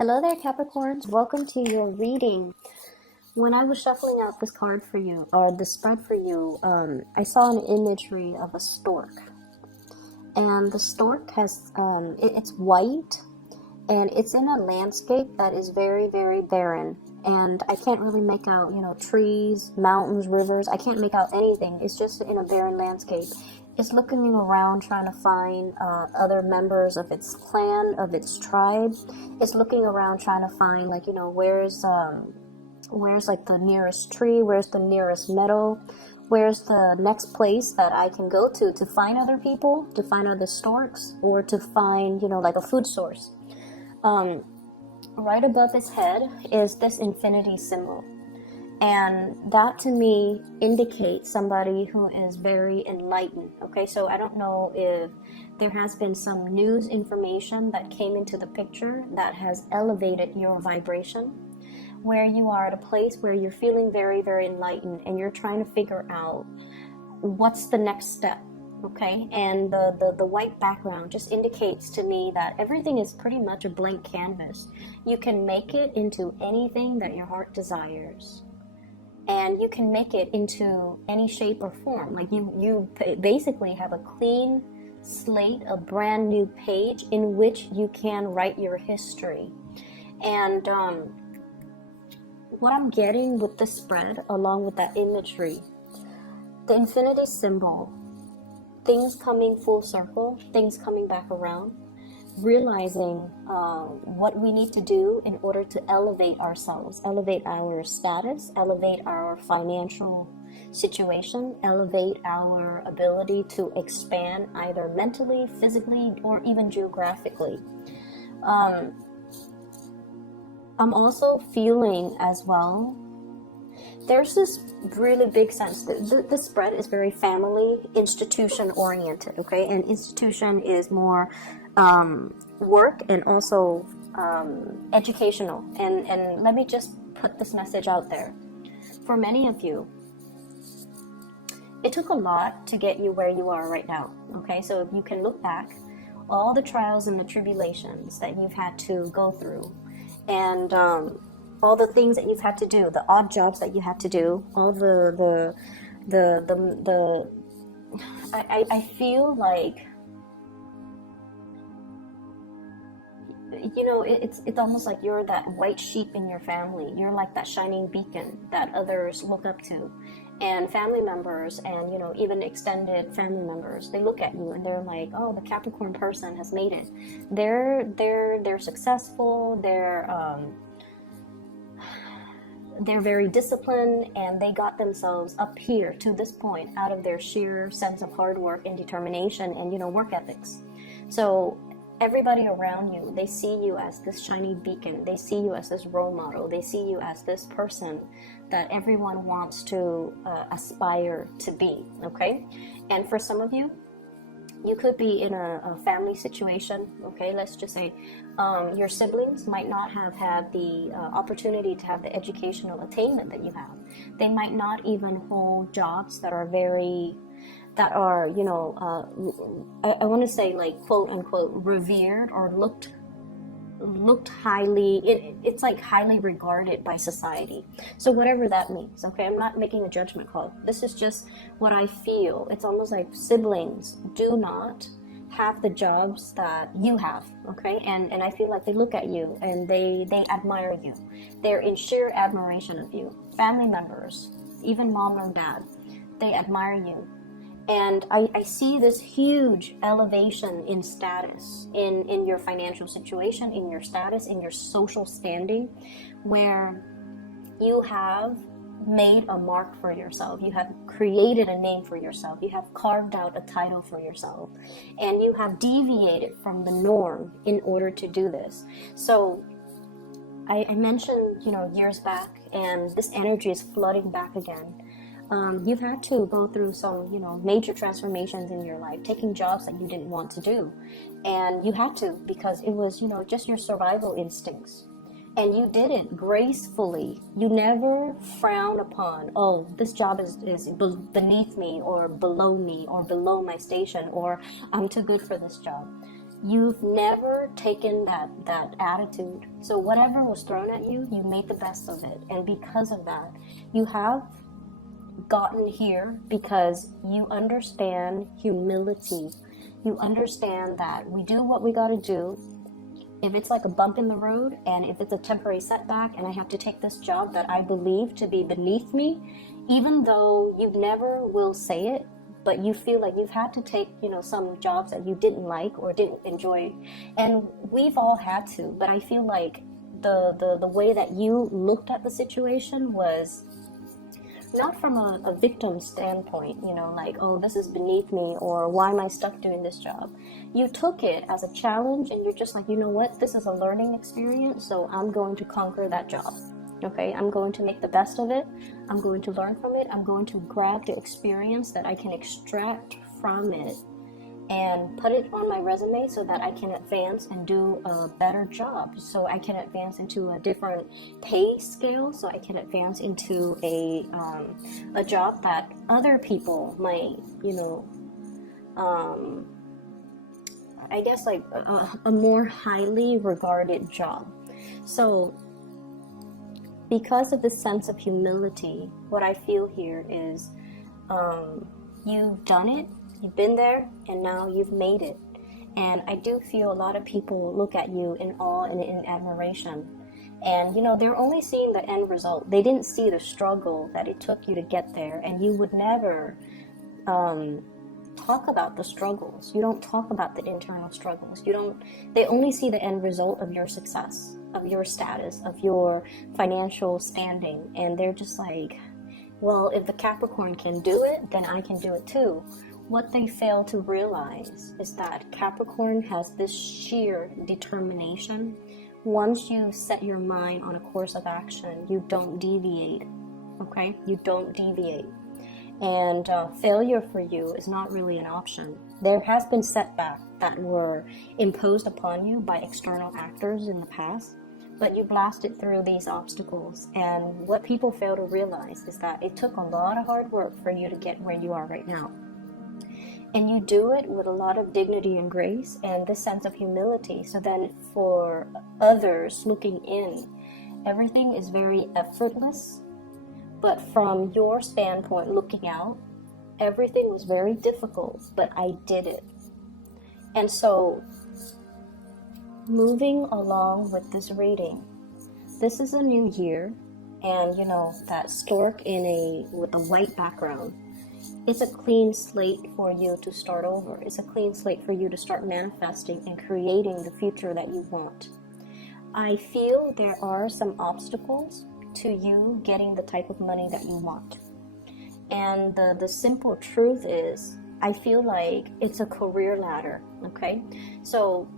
Hello there, Capricorns. Welcome to your reading. When I was shuffling out this card for you, or the spread for you, I saw an imagery of a stork. And the stork has, it's white, and it's in a landscape that is very, very barren. And I can't really make out, trees, mountains, rivers. I can't make out anything. It's just in a barren landscape. It's looking around trying to find other members of its clan, of its tribe. It's looking around trying to find, where's like the nearest tree, where's the nearest meadow, where's the next place that I can go to find other people, to find other storks, or to find, like a food source. Right above its head is this infinity symbol. And that to me indicates somebody who is very enlightened. Okay, so I don't know if there has been some news information that came into the picture that has elevated your vibration, where you are at a place where you're feeling very, very enlightened and you're trying to figure out what's the next step. Okay, and the white background just indicates to me that everything is pretty much a blank canvas. You can make it into anything that your heart desires. And you can make it into any shape or form. Like you basically have a clean slate, a brand new page in which you can write your history. And what I'm getting with the spread, along with that imagery, the infinity symbol, things coming full circle, things coming back around, realizing what we need to do in order to elevate ourselves, elevate our status, elevate our financial situation, elevate our ability to expand either mentally, physically, or even geographically. I'm also feeling as well, there's this really big sense that the spread is very family, institution oriented, okay? And institution is more work and also educational. And let me just put this message out there. For many of you, it took a lot to get you where you are right now, okay? So if you can look back, all the trials and the tribulations that you've had to go through, and all the things that you've had to do, the odd jobs that you had to do, all I feel like, it's almost like you're that white sheep in your family. You're like that shining beacon that others look up to. And family members and, even extended family members, they look at you and they're like, oh, the Capricorn person has made it. They're successful, they're very disciplined, and they got themselves up here to this point out of their sheer sense of hard work and determination and, work ethics. So everybody around you, they see you as this shiny beacon. They see you as this role model. They see you as this person that everyone wants to aspire to be, okay? And for some of you, you could be in a family situation, okay? Let's just say your siblings might not have had the opportunity to have the educational attainment that you have. They might not even hold jobs that are I want to say, like, quote unquote revered or looked highly, it's like highly regarded by society. So whatever that means, okay? I'm not making a judgment call. This is just what I feel. It's almost like siblings do not have the jobs that you have, okay? And I feel like they look at you and they admire you. They're in sheer admiration of you. Family members, even mom or dad, they admire you. And I see this huge elevation in status, in your financial situation, in your status, in your social standing, where you have made a mark for yourself. You have created a name for yourself. You have carved out a title for yourself. And you have deviated from the norm in order to do this. So I mentioned, years back, and this energy is flooding back again. You've had to go through some, major transformations in your life, taking jobs that you didn't want to do. And you had to, because it was, just your survival instincts. And you did it gracefully. You never frown upon, oh, this job is beneath me or below my station, or I'm too good for this job. You've never taken that attitude. So whatever was thrown at you, you made the best of it. And because of that, you have gotten here because you understand humility. You understand that we do what we got to do. If it's like a bump in the road, and if it's a temporary setback, and I have to take this job that I believe to be beneath me, even though you never will say it, but you feel like you've had to take, some jobs that you didn't like or didn't enjoy. And we've all had to, but I feel like the way that you looked at the situation was not from a victim standpoint, like, oh, this is beneath me, or why am I stuck doing this job? You took it as a challenge, and you're just like, you know what, this is a learning experience, so I'm going to conquer that job. Okay, I'm going to make the best of it. I'm going to learn from it. I'm going to grab the experience that I can extract from it and put it on my resume so that I can advance and do a better job. So I can advance into a different pay scale. So I can advance into a job that other people might, I guess like a more highly regarded job. So because of this sense of humility, what I feel here is you've done it, you've been there, and now you've made it. And I do feel a lot of people look at you in awe and in admiration. And, they're only seeing the end result. They didn't see the struggle that it took you to get there. And you would never talk about the struggles. You don't talk about the internal struggles. They only see the end result of your success, of your status, of your financial standing. And they're just like, well, if the Capricorn can do it, then I can do it too. What they fail to realize is that Capricorn has this sheer determination. Once you set your mind on a course of action, you don't deviate, okay? You don't deviate. And failure for you is not really an option. There has been setbacks that were imposed upon you by external actors in the past, but you blasted through these obstacles. And what people fail to realize is that it took a lot of hard work for you to get where you are right now. And you do it with a lot of dignity and grace and this sense of humility. So then for others looking in, everything is very effortless. But from your standpoint looking out, everything was very difficult, but I did it. And so moving along with this reading, this is a new year, and that stork with a white background. It's a clean slate for you to start over. It's a clean slate for you to start manifesting and creating the future that you want. I feel there are some obstacles to you getting the type of money that you want. And the simple truth is, I feel like it's a career ladder, okay? So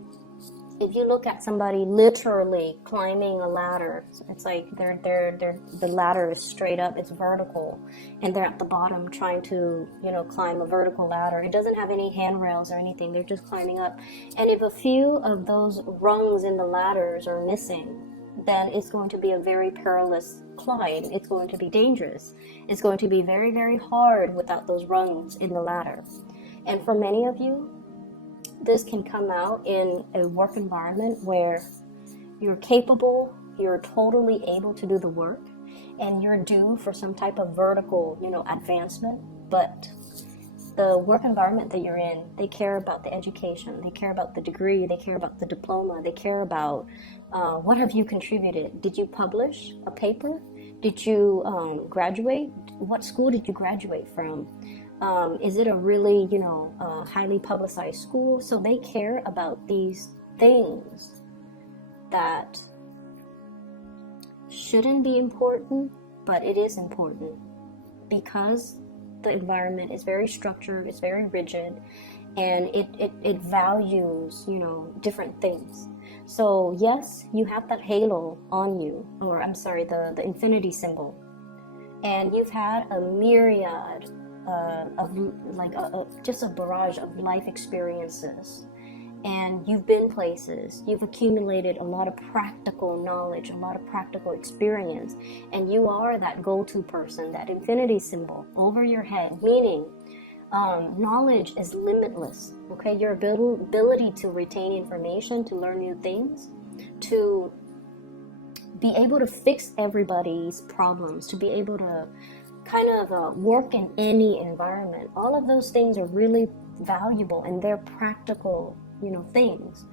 if you look at somebody literally climbing a ladder, it's like the ladder is straight up, it's vertical, and they're at the bottom trying to, climb a vertical ladder. It doesn't have any handrails or anything. They're just climbing up. And if a few of those rungs in the ladders are missing, then it's going to be a very perilous climb. It's going to be dangerous. It's going to be very, very hard without those rungs in the ladder. And for many of you, this can come out in a work environment where you're capable, you're totally able to do the work, and you're due for some type of vertical, advancement. But the work environment that you're in, they care about the education, they care about the degree, they care about the diploma, they care about what have you contributed? Did you publish a paper? Did you graduate? What school did you graduate from? Is it a really, highly publicized school? So they care about these things that shouldn't be important, but it is important because the environment is very structured, it's very rigid, and it values, different things. So yes, you have that halo on you, or I'm sorry, the infinity symbol, and you've had a myriad of just a barrage of life experiences, and you've been places, you've accumulated a lot of practical knowledge, a lot of practical experience, and you are that go-to person, that infinity symbol over your head, meaning knowledge is limitless. Okay, your ability to retain information, to learn new things, to be able to fix everybody's problems, to be able to kind of work in any environment. All of those things are really valuable and they're practical, things.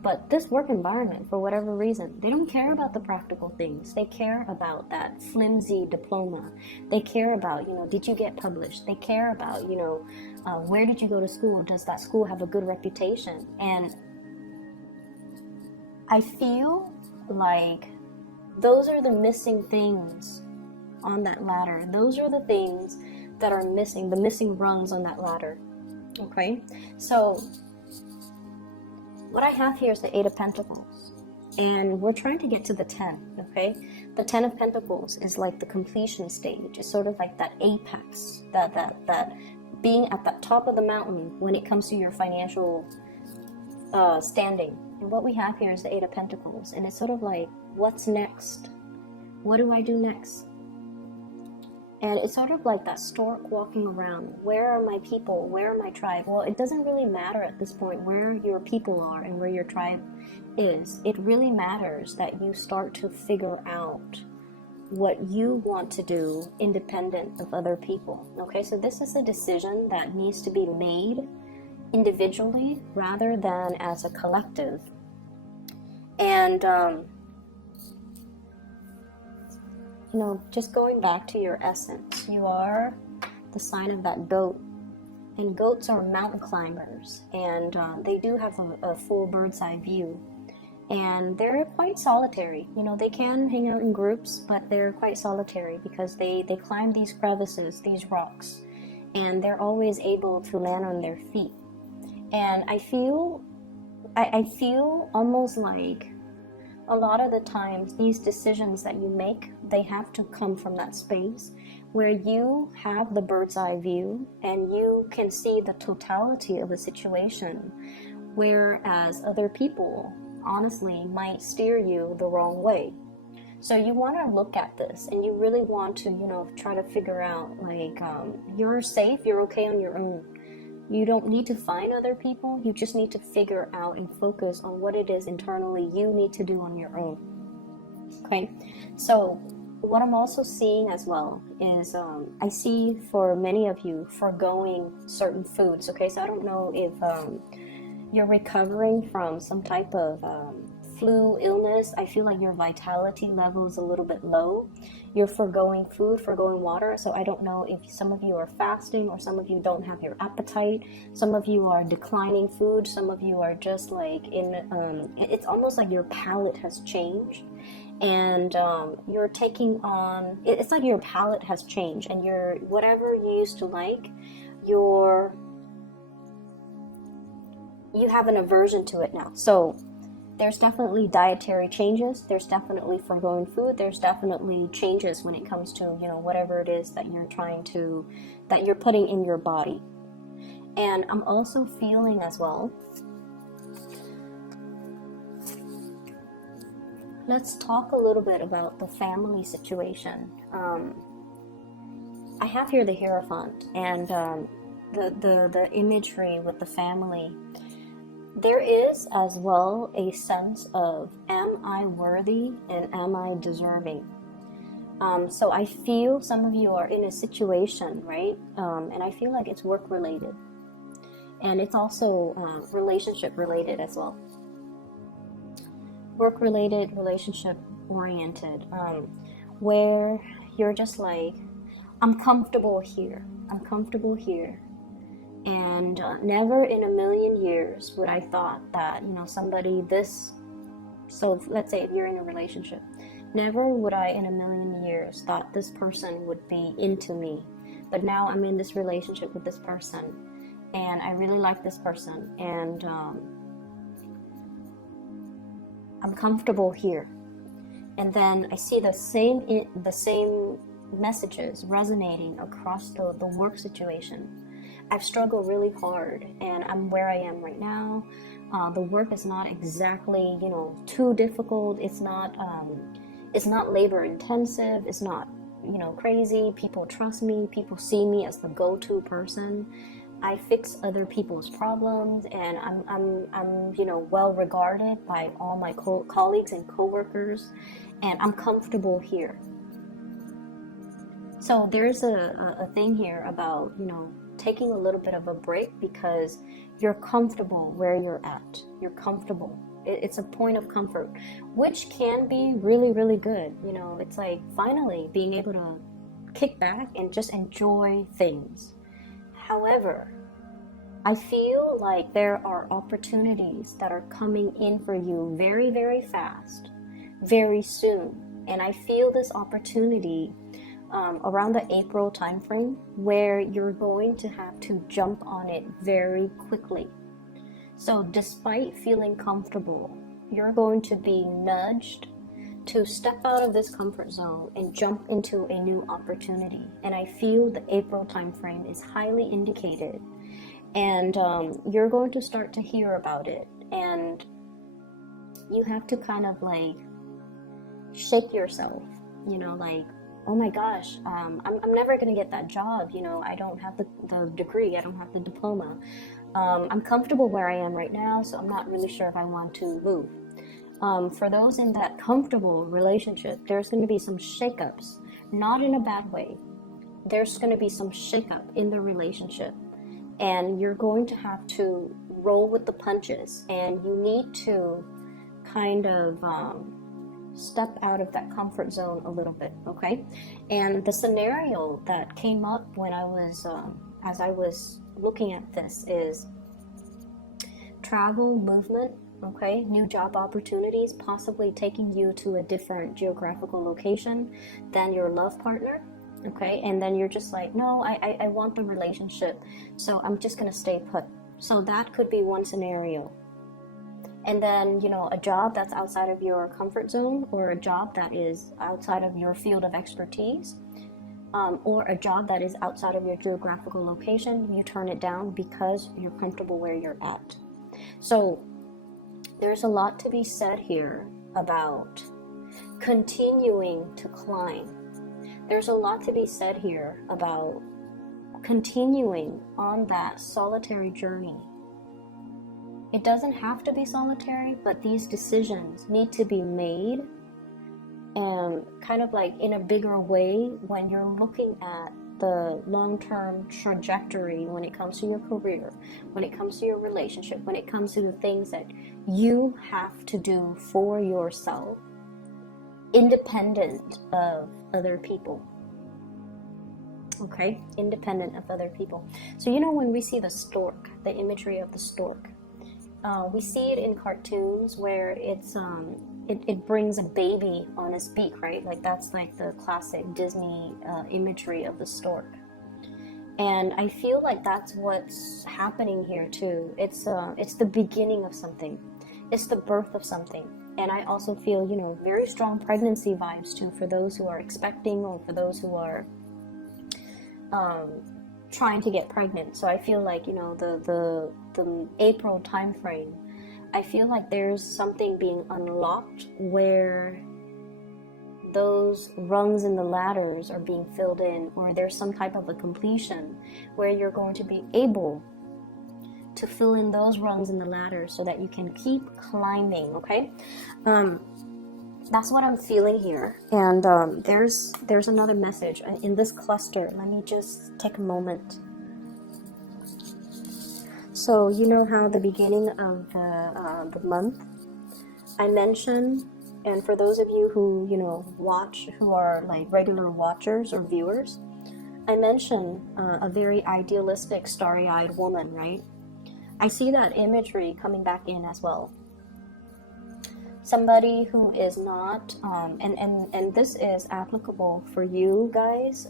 But this work environment, for whatever reason, they don't care about the practical things. They care about that flimsy diploma. They care about, did you get published? They care about, where did you go to school? Does that school have a good reputation? And I feel like those are the missing things on that ladder. Those are the things that are missing, the missing rungs on that ladder. Okay, so what I have here is the 8 of Pentacles, and we're trying to get to the 10. Okay, the 10 of Pentacles is like the completion stage. It's sort of like that apex, that being at the top of the mountain when it comes to your financial standing. And what we have here is the 8 of Pentacles, and it's sort of like, what's next? What do I do next? And it's sort of like that stork walking around. Where are my people? Where are my tribe? Well, it doesn't really matter at this point where your people are and where your tribe is. It really matters that you start to figure out what you want to do independent of other people. Okay, so this is a decision that needs to be made individually rather than as a collective. And just going back to your essence, you are the sign of that goat, and goats are mountain climbers, and they do have a full bird's eye view, and they're quite solitary. They can hang out in groups, but they're quite solitary because they climb these crevices, these rocks, and they're always able to land on their feet. And I feel almost like a lot of the times these decisions that you make, they have to come from that space where you have the bird's eye view and you can see the totality of a situation, whereas other people honestly might steer you the wrong way. So you want to look at this and you really want to try to figure out, like, you're safe, you're okay on your own. You don't need to find other people. You just need to figure out and focus on what it is internally you need to do on your own. Okay, so what I'm also seeing as well is I see for many of you foregoing certain foods. Okay, so I don't know if you're recovering from some type of flu illness. I feel like your vitality level is a little bit low. You're foregoing food, foregoing water. So I don't know if some of you are fasting or some of you don't have your appetite. Some of you are declining food. Some of you are just like it's almost like your palate has changed. And you're taking on, it's like your palate has changed, and whatever you used to like, you have an aversion to it now. So there's definitely dietary changes. There's definitely foregoing food. There's definitely changes when it comes to, whatever it is that you're putting in your body. And I'm also feeling as well, let's talk a little bit about the family situation. I have here the Hierophant and the imagery with the family. There is as well a sense of, am I worthy and am I deserving? So I feel some of you are in a situation, right? And I feel like it's work related. And it's also relationship related as well. Work related, relationship oriented, where you're just like, I'm comfortable here. I'm comfortable here. And never in a million years would I thought that, somebody this, so let's say if you're in a relationship, never would I in a million years thought this person would be into me. But now I'm in this relationship with this person and I really like this person, and I'm comfortable here. And then I see the same messages resonating across the work situation. I've struggled really hard, and I'm where I am right now. The work is not exactly, too difficult. It's not labor intensive. It's not, crazy. People trust me. People see me as the go-to person. I fix other people's problems, and I'm you know, well regarded by all my colleagues and coworkers, and I'm comfortable here. So there's a thing here about, you know, taking a little bit of a break because you're comfortable where you're at. You're comfortable. It's a point of comfort, which can be really, really good. You know, it's like finally being able to kick back and just enjoy things. However, I feel like there are opportunities that are coming in for you very, very fast, very soon. And I feel this opportunity around the April timeframe where you're going to have to jump on it very quickly. So despite feeling comfortable, you're going to be nudged to step out of this comfort zone and jump into a new opportunity. And I feel the April timeframe is highly indicated. And you're going to start to hear about it. And you have to kind of like shake yourself, you know, like, oh my gosh, I'm never going to get that job. You know, I don't have the degree. I don't have the diploma. I'm comfortable where I am right now, so I'm not really sure if I want to move. For those in that comfortable relationship, there's going to be some shakeups, not in a bad way. There's going to be some shakeup in the relationship, and you're going to have to roll with the punches, and you need to kind of step out of that comfort zone a little bit, okay? And the scenario that came up when I was, as I was looking at this, is travel, movement, okay? New job opportunities, possibly taking you to a different geographical location than your love partner, okay? And then you're just like, no, I want the relationship, so I'm just gonna stay put. So that could be one scenario. And then, you know, a job that's outside of your comfort zone, or a job that is outside of your field of expertise, or a job that is outside of your geographical location, you turn it down because you're comfortable where you're at. So there's a lot to be said here about continuing to climb. There's a lot to be said here about continuing on that solitary journey. It doesn't have to be solitary, but these decisions need to be made, and kind of like in a bigger way when you're looking at the long-term trajectory when it comes to your career, when it comes to your relationship, when it comes to the things that you have to do for yourself, independent of other people. Okay? Independent of other people. So, you know, when we see the stork, the imagery of the stork, we see it in cartoons where it's it brings a baby on its beak, right? Like that's like the classic Disney imagery of the stork. And I feel like that's what's happening here too. It's the beginning of something. It's the birth of something. And I also feel, you know, very strong pregnancy vibes too for those who are expecting, or for those who are trying to get pregnant. So I feel like, you know, the April time frame, I feel like there's something being unlocked where those rungs in the ladders are being filled in, or there's some type of a completion where you're going to be able to fill in those rungs in the ladder so that you can keep climbing, okay? That's what I'm feeling here. And there's another message in this cluster. Let me just take a moment. So you know how the beginning of the month I mentioned, and for those of you who, you know, watch, who are like regular watchers or viewers, I mentioned a very idealistic, starry-eyed woman, right? I see that imagery coming back in as well. Somebody who is not, and this is applicable for you guys.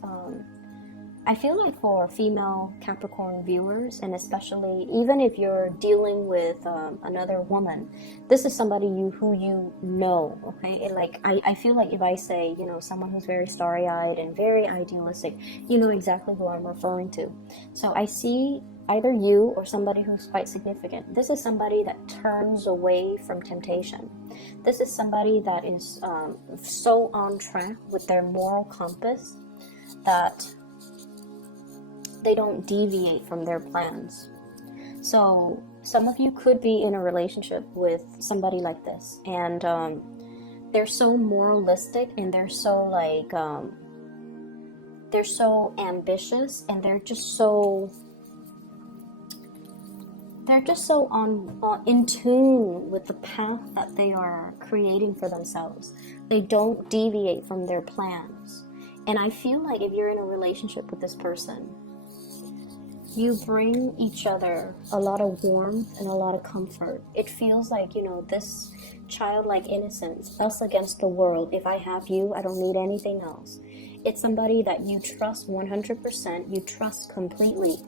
I feel like for female Capricorn viewers, and especially even if you're dealing with another woman, this is somebody who you know, okay? And like I feel like if I say, you know, someone who's very starry-eyed and very idealistic, you know exactly who I'm referring to. So I see either you or somebody who's quite significant. This is somebody that turns away from temptation. This is somebody that is so on track with their moral compass that they don't deviate from their plans. So some of you could be in a relationship with somebody like this, and they're so moralistic, and they're so like they're so ambitious, and they're just so on in tune with the path that they are creating for themselves. They don't deviate from their plans. And I feel like if you're in a relationship with this person, you bring each other a lot of warmth and a lot of comfort. It feels like, you know, this childlike innocence, us against the world. If I have you, I don't need anything else. It's somebody that you trust 100%, you trust completely.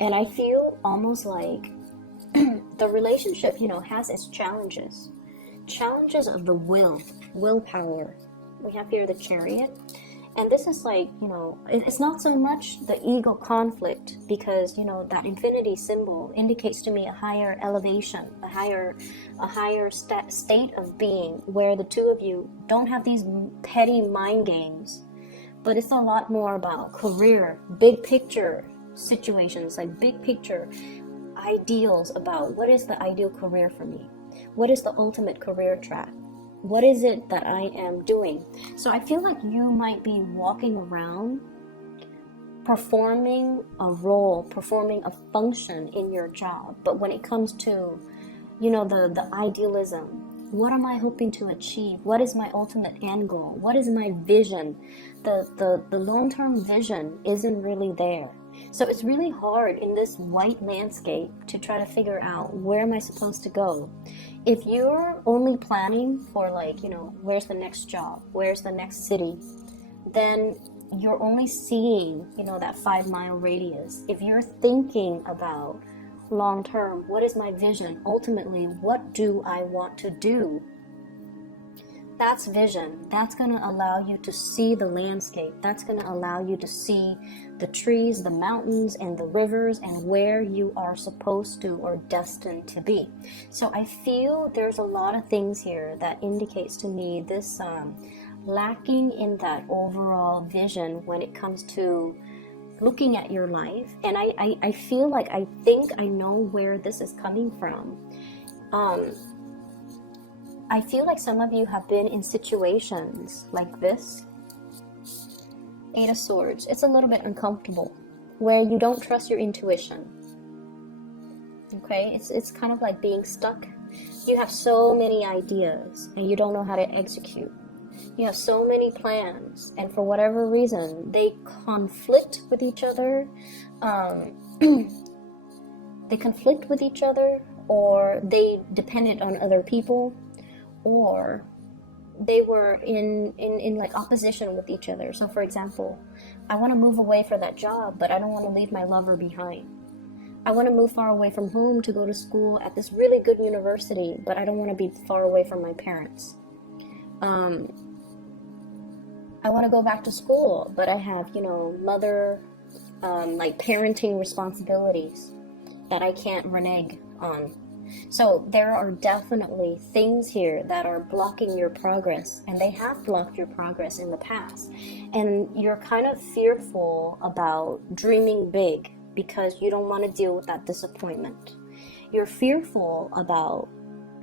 And I feel almost like the relationship, you know, has its challenges. Challenges of the willpower. We have here the Chariot. And this is like, you know, it's not so much the ego conflict, because, you know, that infinity symbol indicates to me a higher elevation, a higher state of being, where the two of you don't have these petty mind games. But it's a lot more about career, big picture situations, like big picture ideals about what is the ideal career for me, what is the ultimate career track, what is it that I am doing. So I feel like you might be walking around performing a role, performing a function in your job, but when it comes to, you know, the idealism, what am I hoping to achieve? What is my ultimate end goal? What is my vision? The long-term vision isn't really there. So it's really hard in this white landscape to try to figure out, where am I supposed to go? If you're only planning for, like, you know, where's the next job? Where's the next city? Then you're only seeing, you know, that 5-mile radius. If you're thinking about long term, what is my vision? Ultimately, what do I want to do? That's vision. That's going to allow you to see the landscape. That's going to allow you to see the trees, the mountains, and the rivers, and where you are supposed to or destined to be. So I feel there's a lot of things here that indicates to me this lacking in that overall vision when it comes to looking at your life. And I feel like I think I know where this is coming from. I feel like some of you have been in situations like this. 8 of Swords. It's a little bit uncomfortable, where you don't trust your intuition. Okay? It's kind of like being stuck. You have so many ideas, and you don't know how to execute. You have so many plans, and for whatever reason, they conflict with each other. They conflict with each other, or they depended on other people, or they were in like opposition with each other. So for example, I want to move away for that job, but I don't want to leave my lover behind. I want to move far away from home to go to school at this really good university, but I don't want to be far away from my parents. I want to go back to school, but I have, you know, mother, like parenting responsibilities that I can't renege on. So there are definitely things here that are blocking your progress, and they have blocked your progress in the past. And you're kind of fearful about dreaming big because you don't want to deal with that disappointment. You're fearful about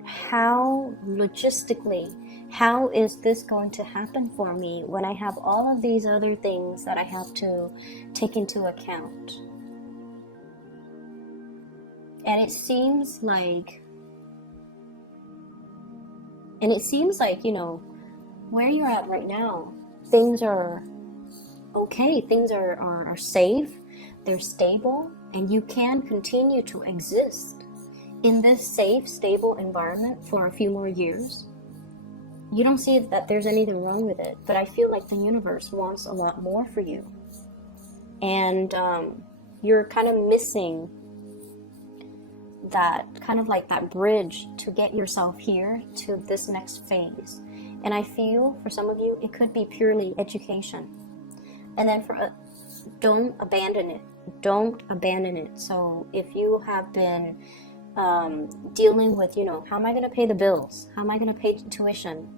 how logistically, how is this going to happen for me when I have all of these other things that I have to take into account. And it seems like, you know, where you're at right now, things are okay, things are safe, they're stable, and you can continue to exist in this safe, stable environment for a few more years. You don't see that there's anything wrong with it, but I feel like the universe wants a lot more for you. And you're kind of missing that kind of like that bridge to get yourself here to this next phase. And I feel for some of you, it could be purely education. And then don't abandon it. Don't abandon it. So if you have been dealing with, you know, how am I going to pay the bills? How am I going to pay tuition?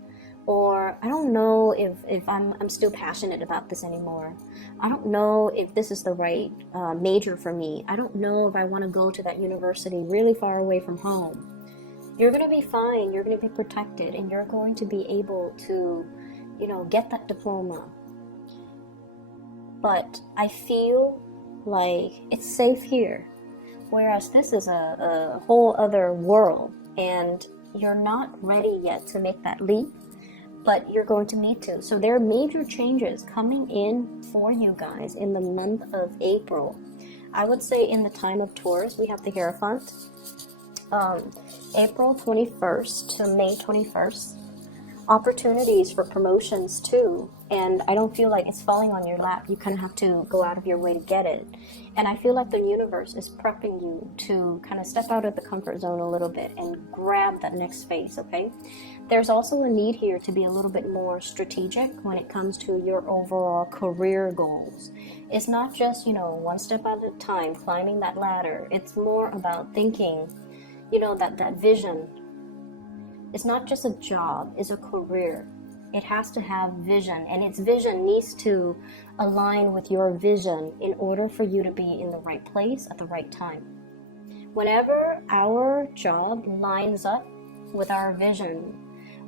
Or I don't know if I'm still passionate about this anymore. I don't know if this is the right major for me. I don't know if I want to go to that university really far away from home. You're going to be fine. You're going to be protected, and you're going to be able to, get that diploma. But I feel like it's safe here. Whereas this is a whole other world, and you're not ready yet to make that leap, but you're going to need to. So there are major changes coming in for you guys in the month of April. I would say in the time of Taurus, we have the Hierophant. April 21st to May 21st. Opportunities for promotions too. And I don't feel like it's falling on your lap. You kind of have to go out of your way to get it. And I feel like the universe is prepping you to kind of step out of the comfort zone a little bit and grab that next space, okay? There's also a need here to be a little bit more strategic when it comes to your overall career goals. It's not just, one step at a time, climbing that ladder. It's more about thinking, that vision. It's not just a job, it's a career. It has to have vision, and its vision needs to align with your vision in order for you to be in the right place at the right time. Whenever our job lines up with our vision,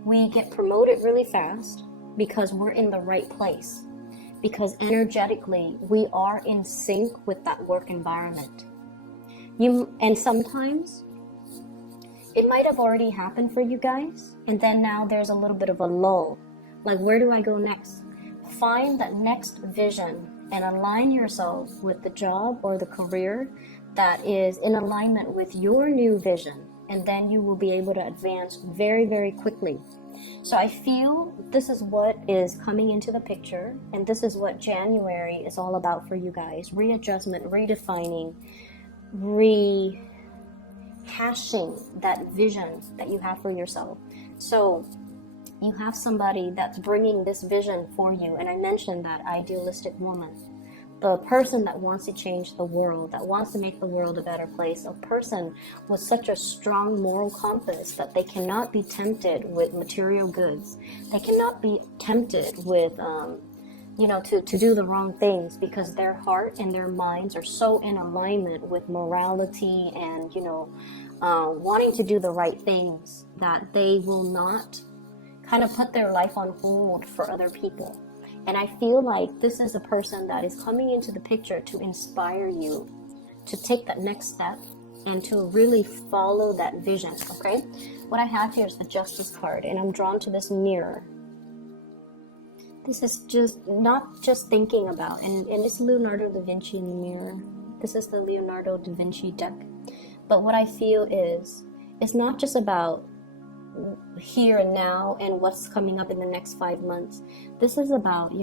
we get promoted really fast because we're in the right place. Because energetically, we are in sync with that work environment. And sometimes it might have already happened for you guys, and then now there's a little bit of a lull. Like, where do I go next? Find that next vision and align yourself with the job or the career that is in alignment with your new vision, and then you will be able to advance very, very quickly. So I feel this is what is coming into the picture, and this is what January is all about for you guys. Readjustment, redefining, rehashing that vision that you have for yourself. So you have somebody that's bringing this vision for you. And I mentioned that idealistic woman, the person that wants to change the world, that wants to make the world a better place, a person with such a strong moral compass that they cannot be tempted with material goods. They cannot be tempted with, to do the wrong things, because their heart and their minds are so in alignment with morality and, wanting to do the right things, that they will not kind of put their life on hold for other people. And I feel like this is a person that is coming into the picture to inspire you to take that next step and to really follow that vision, okay? What I have here is the Justice card, and I'm drawn to this mirror. This is just not just thinking about, and it's Leonardo da Vinci in the mirror. This is the Leonardo da Vinci deck. But what I feel is, it's not just about here and now and what's coming up in the next 5 months. This is about,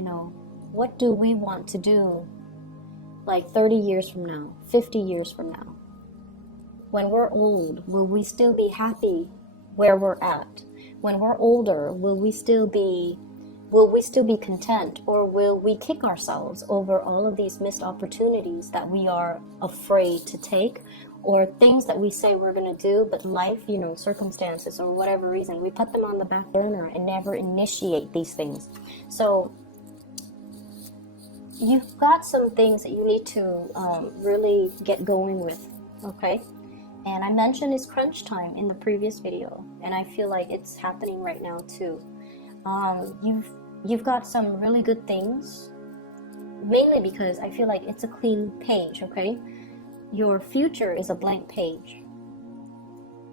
what do we want to do like 30 years from now, 50 years from now? When we're old, will we still be happy where we're at? When we're older, will we still be content, or will we kick ourselves over all of these missed opportunities that we are afraid to take, or things that we say we're going to do, but life, circumstances or whatever reason, we put them on the back burner and never initiate these things. So you've got some things that you need to really get going with, okay? And I mentioned it's crunch time in the previous video, and I feel like it's happening right now too. You've got some really good things, mainly because I feel like it's a clean page, okay? Your future is a blank page.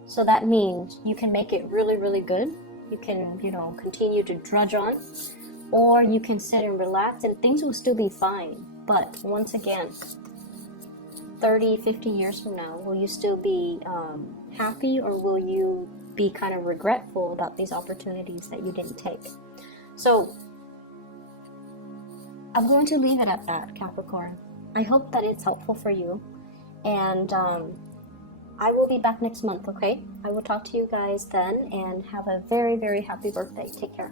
So that means you can make it really, really good. You can, continue to drudge on, or you can sit and relax and things will still be fine. But once again, 30, 50 years from now, will you still be happy, or will you be kind of regretful about these opportunities that you didn't take? So I'm going to leave it at that, Capricorn. I hope that it's helpful for you. And I will be back next month, okay? I will talk to you guys then, and have a very, very happy birthday. Take care.